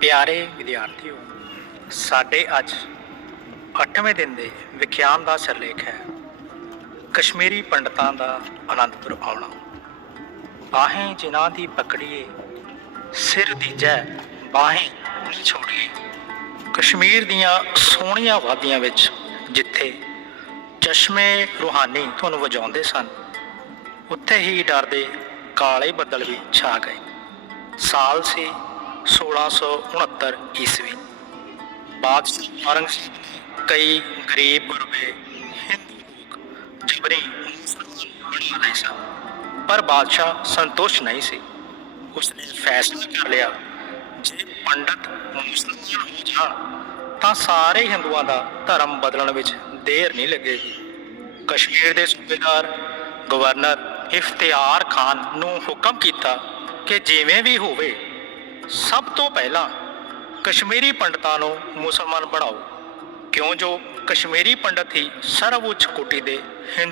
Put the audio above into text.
ਪਿਆਰੇ ਵਿਦਿਆਰਥੀਓ, ਸਾਡੇ ਅੱਜ 8ਵੇਂ ਦਿਨ ਦੇ ਵਿਖਿਆਨ ਦਾ ਸਿਰਲੇਖ ਹੈ। ਕਸ਼ਮੀਰੀ ਪੰਡਤਾਂ ਦਾ ਅਨੰਦਪੁਰ ਆਉਣਾ। ਬਾਹੀਂ ਜਿਨ੍ਹਾਂ ਦੀ ਪਕੜੀਏ, ਸਿਰ ਦੀਜੈ ਬਾਹੀਂ ਨਹੀਂ ਛੋੜੀਏ। ਕਸ਼ਮੀਰ ਦੀਆਂ ਸੋਹਣੀਆਂ ਵਾਦੀਆਂ ਵਿੱਚ ਜਿੱਥੇ ਚਸ਼ਮੇ ਰੂਹਾਨੀ ਤੁਹਾਨੂੰ ਵਜਾਉਂਦੇ ਸਨ, ਉੱਥੇ ਹੀ ਡਰਦੇ ਕਾਲੇ ਬੱਦਲ ਵੀ ਛਾ ਗਏ। ਸਾਲ ਸੀ 1669 ਈਸਵੀ। ਬਾਦਸ਼ਾਹ ਔਰੰਗਜ਼ੇਬ ਨੇ ਕਈ ਗਰੀਬ ਗੁਰਬੇ ਹਿੰਦੂ ਲੋਕ ਜਬਰੀ ਮੁਸਲਮਾਨ ਬਣਾ ਲਏ ਸਨ, ਪਰ ਬਾਦਸ਼ਾਹ ਸੰਤੁਸ਼ਟ ਨਹੀਂ ਸੀ। ਉਸਨੇ ਫੈਸਲਾ ਕਰ ਲਿਆ, ਜੇ ਪੰਡਤ ਮੁਸਲਮਾਨ ਹੋ ਜਾਣ, ਤਾਂ ਸਾਰੇ ਹਿੰਦੂਆਂ ਦਾ ਧਰਮ ਬਦਲਣ ਵਿੱਚ ਦੇਰ ਨਹੀਂ ਲੱਗੇਗੀ। ਕਸ਼ਮੀਰ ਦੇ ਸੂਬੇਦਾਰ ਗਵਰਨਰ ਇਫਤਿਆਰ ਖਾਨ ਨੂੰ ਹੁਕਮ ਕੀਤਾ ਕਿ ਜਿਵੇਂ ਵੀ ਹੋਵੇ ਸਭ ਤੋਂ ਪਹਿਲਾਂ ਕਸ਼ਮੀਰੀ ਪੰਡਤਾਂ ਨੂੰ ਮੁਸਲਮਾਨ ਬਣਾਓ। ਕਿਉਂ? ਜੋ ਕਸ਼ਮੀਰੀ ਪੰਡਤ ਹੀ ਸਰਵਉੱਚ ਕੋਟੀ ਦੇ ਹਿੰਦੂ